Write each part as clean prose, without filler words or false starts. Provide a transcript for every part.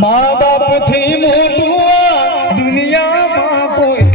माँ बाप थी मोटुआ दुनिया माँ कोई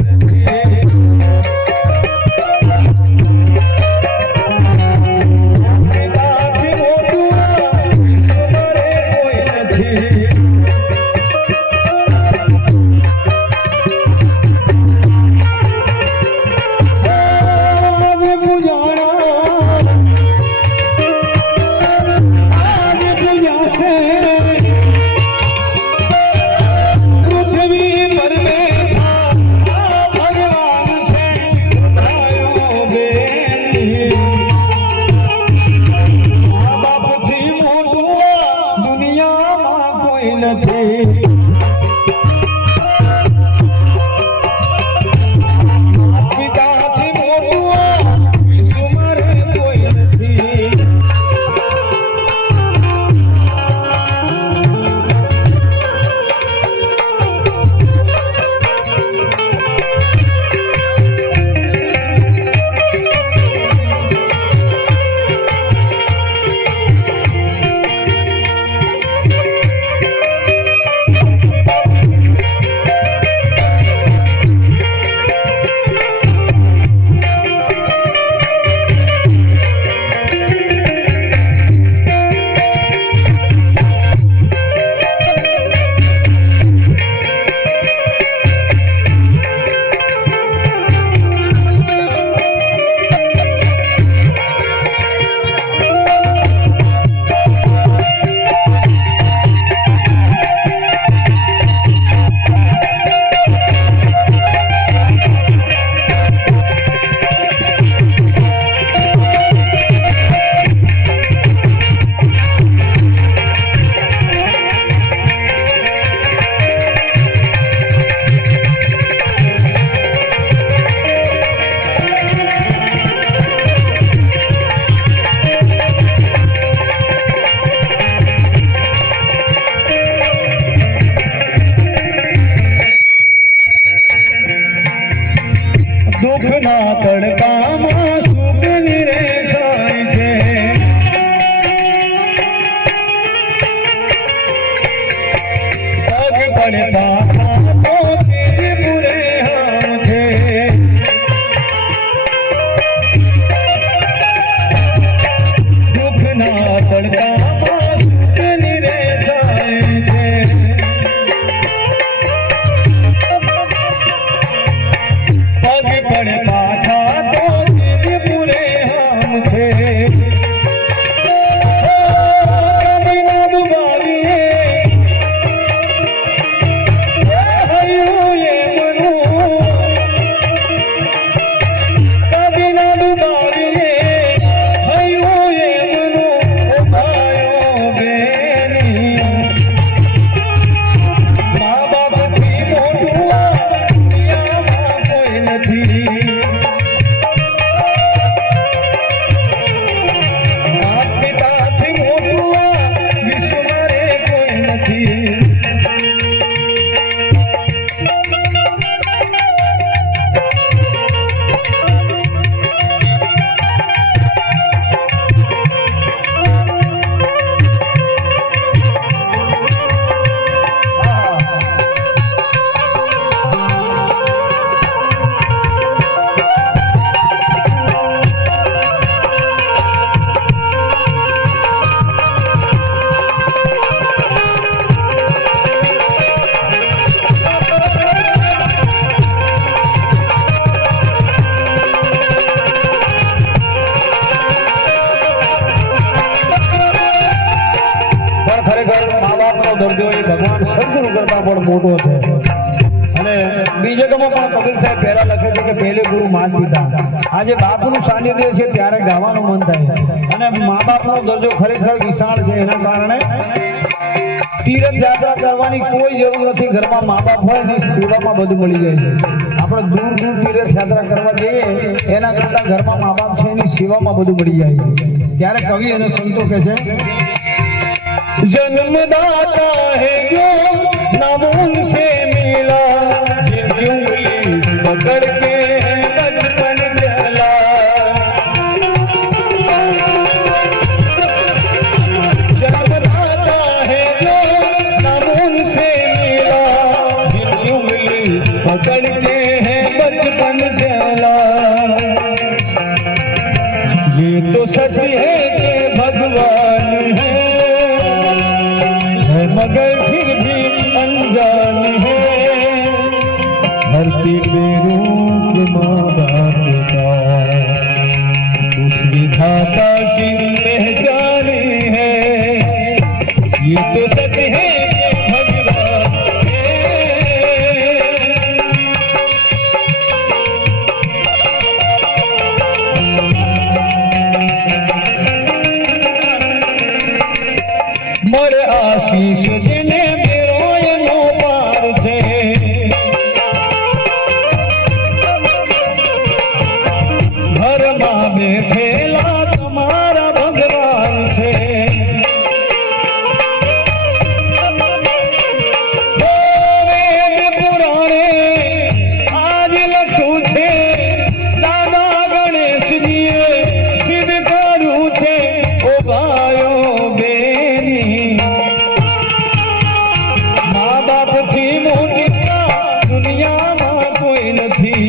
दुखना तड़काમાં સુખ નિરે જાય છે પગ પડે પાછા તો તેજ પૂરે હામ છે દુખના તડકામાં સુખ નિરે જાય છે પગ પડે પાછા તો તેજ પૂરે હામ છે કદીના દુબારીએ હૈયું એ મનું કદીના દુબારીએ હૈયું એ મનું ભાયો બેની મા બાપથી મોટું દુનિયામાં કોઈ નથી બાપ પિતાથી મોટું વિશ્વમાં રે કોઈ નથી ખરેખર મા બાપનો દરજ્જો એ ભગવાન સદગુરુ કરતા પણ મોટો છે અને બીજે ગમો પણ કબીર સાહેબ પહેલા લખે છે કે પહેલે ગુરુ માત પિતા આજે બાપનું સાનિધ્ય છે ત્યારે ગાવાનું મન થાય અને મા બાપનો દરજ્જો ખરેખર વિશાળ છે એના કારણે તીર્થ યાત્રા કરવાની કોઈ જરૂર નથી ઘરમાં મા બાપ હોય એની સેવામાં બધું મળી જાય છે આપણે દૂર દૂર તીર્થ યાત્રા કરવા જઈએ એના કરતાં ઘરમાં મા બાપ છે એની સેવામાં બધું મળી જાય છે ત્યારે કવિ અને સંતો કહે છે जन्मदाता है जो नाम उनसे मिला जिनकी उंगली पकड़ के बचपन चला जन्मदाता है जो नाम उनसे मगर फिर भी अनजान है धरती पे रूप माँ बाप का उस विधाता की पहचान है ये तो सच है भगवान मर आशीष जिने मेरो एनो पार छे घर में बैठेला तुम्हारा भगवान छे वेद पुराणे आज लख्यू छे दादा गणेश जीए सिद्ध कर्यु छे ओ भाइयो बेनी माँ बाप थी मोटी दुनिया में कोई नहीं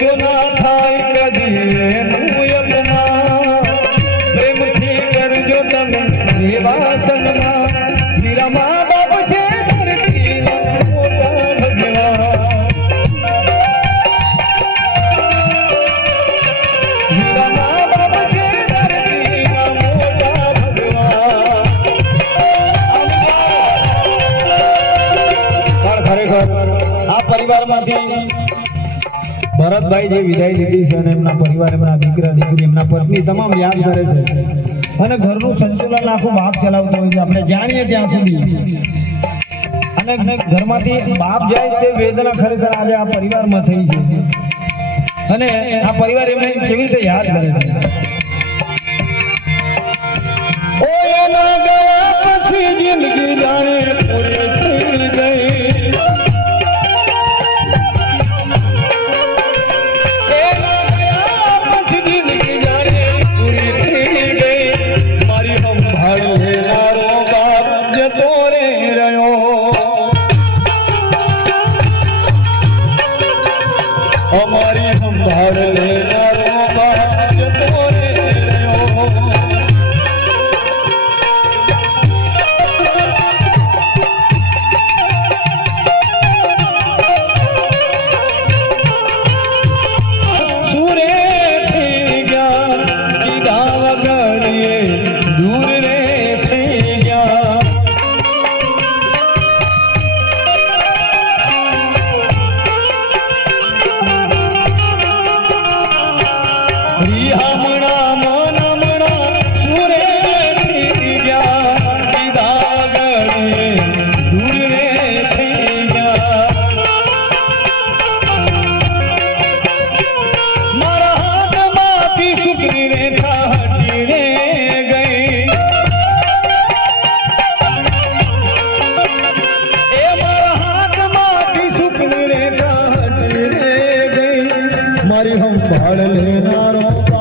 जो ना थाय कदी अपना प्रेम थी कर जो तम सेवा संगमा मेरा माँ बाप छे धरती मोटा भगवान मेरा माँ बाप छे धरती मोटा भगवान खरेखर आ परिवार मांथी भरतभाई जे विदाय લીધી છે અને એમના પરિવાર એમના દીકરા દીકરી એમના પત્ની તમામ યાદ કરે છે અને ઘરનું સંતુલન આખું બાપ ચલાવતો હોય છે આપણે જાણીએ ત્યાં સુધી અને ઘરમાંથી બાપ જાય તે વેદના ખરેખર આજે આ પરિવારમાં થઈ છે અને આ પરિવાર એમને કેવી રીતે યાદ કરે છે ઓ એના ગયા પછી જિંદગી જાણે પૂરી થઈ ગઈ हमारी संभाल लेनारो बाप तोरे रयो सूरे थी गया कीधा वगर ये दूर रे थी गया मारी हम भाड़ लेनारो